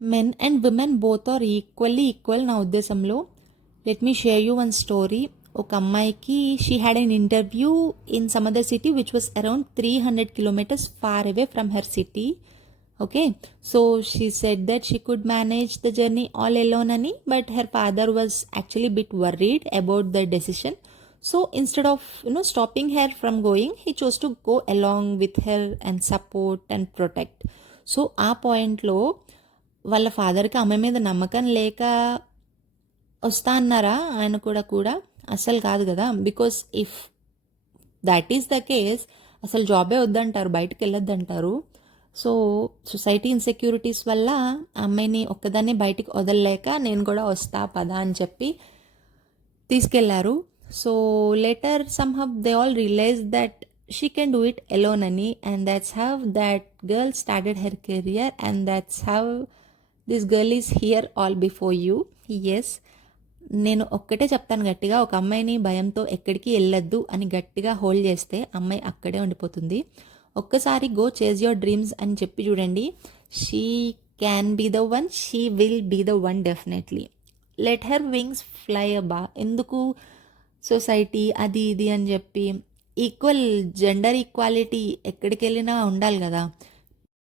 Men and women both are equal నా ఉద్దేశంలో. Let me share you one story. ఒక అమ్మాయికి she had an interview in some other city which was around 300 kilometers far away from her city. Okay, so she said that she could manage the journey all alone ani, but her father was actually a bit worried about the decision. So instead of stopping her from going, he chose to go along with her and support and protect. So ఆ పాయింట్లో వాళ్ళ ఫాదర్కి అమ్మాయి మీద నమ్మకం లేక వస్తా అన్నారా? ఆయన కూడా అస్సలు కాదు కదా. Because if that is the case అసలు జాబే వద్దంటారు, బయటకు వెళ్ళొద్దంటారు. సో సొసైటీ ఇన్సెక్యూరిటీస్ వల్ల అమ్మాయిని ఒక్కదాన్ని బయటికి వదలలేక నేను కూడా వస్తా పదా అని చెప్పి తీసుకెళ్లారు. So later somehow they all realise that she can do it alone అని, and that's how that girl started her career, and that's how this girl is here all before you. Yes, నేను ఒక్కటే చెప్తాను గట్టిగా, ఒక అమ్మాయిని భయంతో ఎక్కడికి వెళ్ళొద్దు అని గట్టిగా హోల్డ్ చేస్తే అమ్మాయి అక్కడే ఉండిపోతుంది. ఒక్కసారి గో చేజ్ యువర్ డ్రీమ్స్ అని చెప్పి చూడండి. She can be the one, she will be the one definitely. Let her wings fly అబా. ఎందుకు సొసైటీ అది ఇది అని చెప్పి, ఈక్వల్ జెండర్ ఈక్వాలిటీ ఎక్కడికి వెళ్ళినా ఉండాలి కదా.